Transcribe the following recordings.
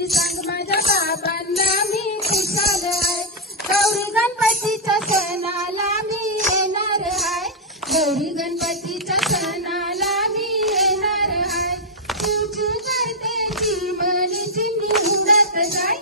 गणपती सांग माझ्या बाबांना मी खुशाल आहे. गौरी गणपतीच्या सणाला मी येणार आहे. गौरी गणपतीच्या सणाला मी येणार आहे. चूचू करते चिमणी चिमणी उडत जाय.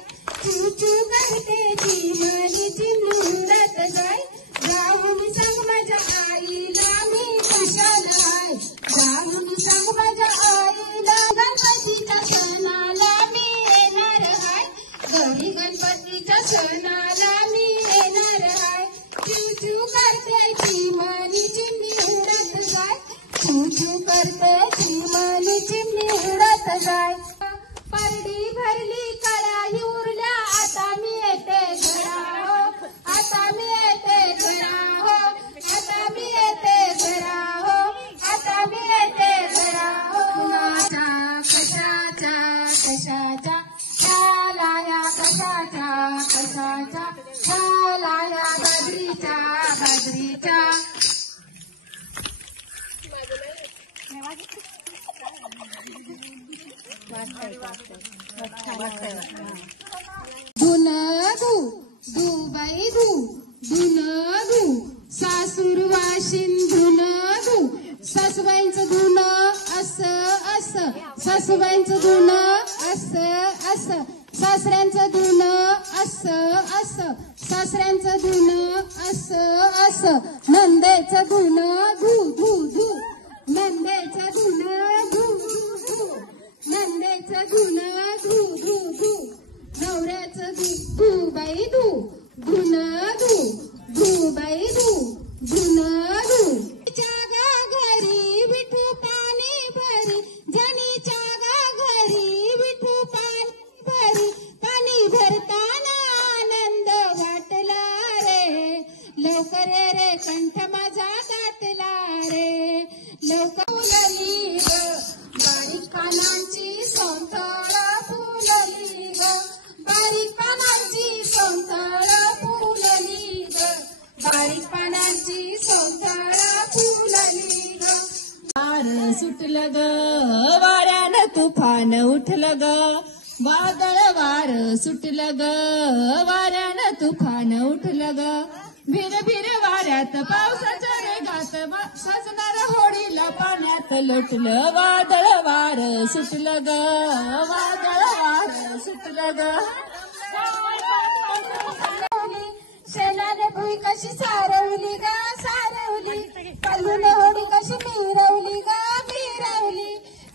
चूचू करते चिमणी चिमणी उडत जाय. जाऊन सांग माझ्या आईला मी खुशाल आहे. जाऊन सांग माझ्या आईला गणपतीच्या सणाला मी येणार आहे. गौरी गणपतीच्या सणाला मी येणार आहे. चूचू करते चिमणी चिमणी उडत जाय. चूचू करते चिमणी चिमणी उडत जाय. परडी भरली कळाही उरल्या आता मी येते घरा हो. आता मी येते घरा हो. आता मी येते घरा हो. आता मी येते घरा हो. कशाच्या कशाच्या लाया कशाच्या कशाच्या लाया बाजरीच्या बाजरीच्या. धुन धू धुबाई धू धुन धू सासूर वाशिन धुन धू. सासूबाईंचं धुन असं असं. सासूबाईंचं धुन असं असं. सासऱ्यांचं धुन असं असं. सासऱ्यांचं धुन असं असं. नंदेचं धुन धू धू धू. नंदेचं धुन धू धू धू. नंदेचं धुन धू धू धू. नवऱ्याचं धू बाई धू धुन धू धूबाई धू धुन धू. घरी विठू पाणी भरी. जनीच्या घरी विठू पाणी भरी. पाणी भरताना आनंद वाटला रे. लवकर रे कंठ माझा गाठला रे. लवकर फुलली ग बारीक पानांची सौंदळ फुलली ग. बारीक पानांची सौंदळ फुलली ग. बारीक पानांची सौंदळ फुलली ग. वार सुटलं ग वाऱ्यानं तुफान उठलं ग. वादळ वार सुटलं ग वाऱ्यानं तुफान उठलं ग. भिर भिर वाऱ्यात पावसाच्या रेगात सजणार होळीला पाण्यात लोटलं. वादळ वार सुटलं ग वादळ वार सुटलं ग. शेणाने भुई कशी सारवली ग सारवली. पल्लूने होडी कशी मिरवली ग मिरवली.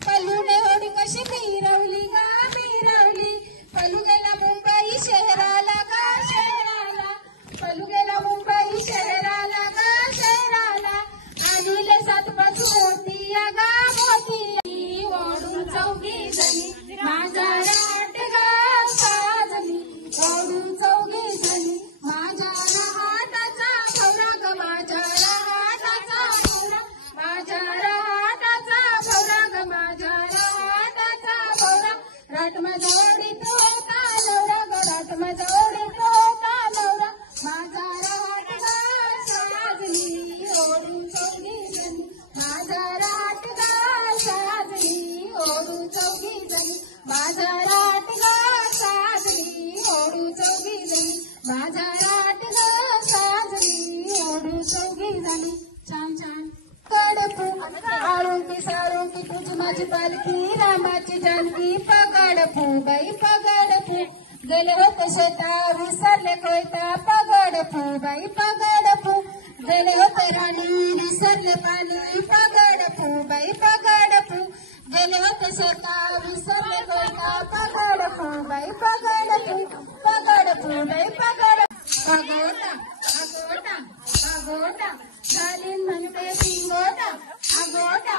पल्लूने होडी कशी मिरवली ग मिरवली. पल्लू गेला मुंबई शहराला ग शहराला. पल्लू गेला मुंबई शहराला ग शहराला. आणले सात बाजू मोतिया ग मोती. ओढून चौघी जणी माझा राट ग साजली. ओढून चौघी जणी माझ्या राटाचा भवरा ग. माझ्या राटाचा भवरा. माझ्या राटाचा भवरा ग. माझ्या राटाचा भवरा. राट माझ्या ओढीत होता नवरा ग. राट माझ्या ओढीत होता नवरा. माझा राट ग साजली. ओढून चौघी जणी माझा राट ग साजली. ओढून चौघी जणी माझा राट ग साजली. ओढून चौघी जणी माझा राट ग साजली. ओढून चौघी जणी. छान छान. कडपू आळुंकी साळुंकी तुझी माझी पालखी रामाची जानकी. पगडपू बाई पगडपू. गेले होते शेता विसरले कोयता. पगडपू बाई पगडपू. गेले होते राणी विसरले पाणी. पगडपू बाई पगडपू. गेले होते शेता विसरले कोयता. पगडपू बाई पगडपू. पगडपू बाई पगडपू. अगोटा अगोटा अगोटा घालीन म्हणते शिंगोटा. अगोटा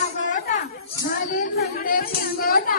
अगोटा घालीन म्हणते शिंगोटा.